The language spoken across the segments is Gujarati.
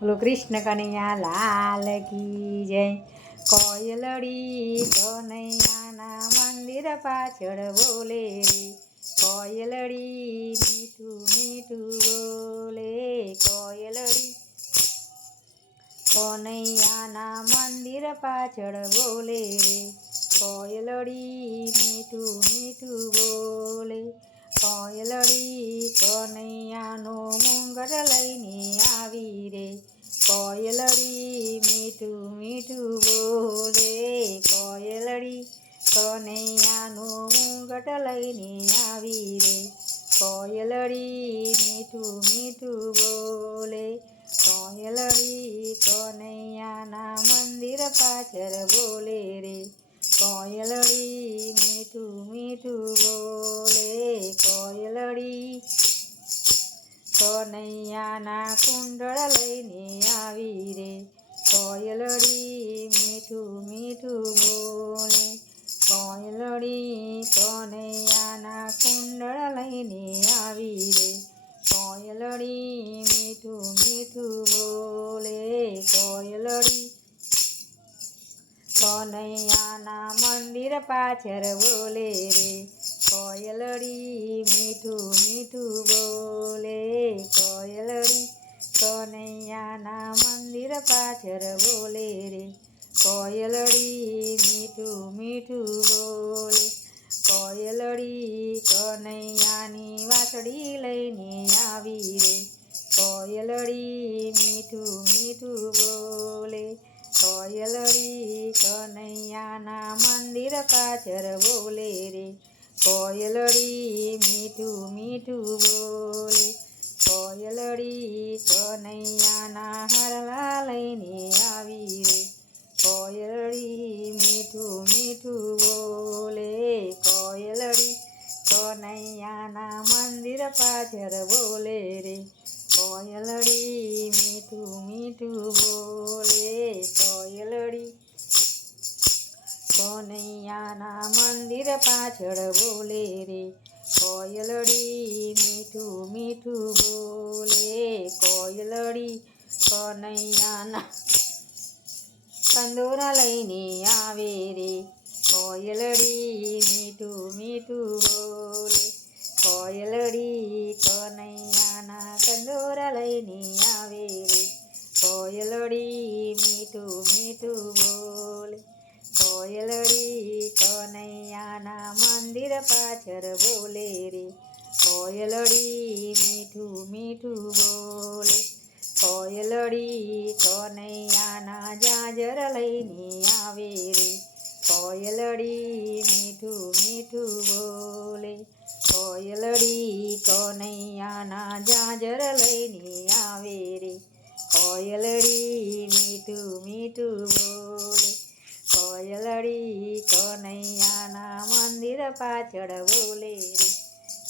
બોલો કૃષ્ણ કનૈયા લાલ કી જય। કોયલડી કનૈયાના મંદિર પાછળ બોલે રે, કોયલડી મીઠું મીઠું બોલે। કોયલડી કનૈયાના મંદિર પાછળ બોલે રે, કોયલડી મીઠું મીઠું બોલે। કોયલડી કનૈયાનો મુંગટ લઈને આવી રે, કોયલડી મીઠું મીઠું બોલે। કોયલડી કનૈયાનો મુંગટ લઈને આવી રે, કોયલડી મીઠું મીઠું બોલે। કોયલડી કનૈયાના મંદિર પાછળ બોલે રે, કોયલડી મીઠું મીઠું બોલે। કોયલડી કનૈયાના કુંડળ લઈને આવી રે, કોયલડી મીઠું મીઠું બોલે। કોયલડી કનૈયાના કુંડળ લઈને આવી રે, કોયલડી મીઠું મીઠું બોલે। કોયલડી કનૈયાના મંદિર પાછળ બોલે રે, કોયલડી મીઠું મીઠું બોલે। કોયલડી કનૈયાના મંદિર પાછળ બોલે રે, કોયલડી મીઠું મીઠું બોલે। કોયલડી કનૈયાની વાંસળી લઈને આવી રે, કોયલડી મીઠું મીઠું બોલે। કોયલડી કનૈયાના મંદિર પાછળ બોલે રે, કોયલડી મીઠું મીઠું બોલે। કોયલડી કનૈયાના હારલા લઈને આવી રે, કોયલડી મીઠું મીઠું બોલે। કોયલડી કનૈયાના મંદિર પાછળ બોલે રે, કોયલડી મીઠું મીઠું બોલે। કોયલડી કનૈયાના મંદિર પાછળ બોલે રે, કોયલડી મીઠું મીઠું બોલે। કોયલડી કનૈયાના કંદોરા લઈને આવે રે, કોયલડી મીઠું મીઠું બોલે। કોયલડી કનૈયાના કંદોરા લઈને આવે રે, કોયલડી મીઠું મીઠું બોલે। કોયલડી કનૈયાના મંદિર પાછળ બોલે રે, કોયલડી મીઠું મીઠું બોલે। કોયલડી કનૈયાના જાજર લઈને આવે રે, કોયલડી મીઠું મીઠું બોલે। કોયલડી કનૈયાના જાજર લઈને આવે રે, કોયલડી મીઠું મીઠું બોલે। કોયલડી કનૈયાના મંદિર પાછળ બોલે રે,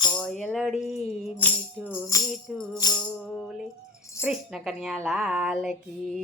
કોયલડી મીઠું મીઠું બોલે। કૃષ્ણ કનૈયા લાલ કી।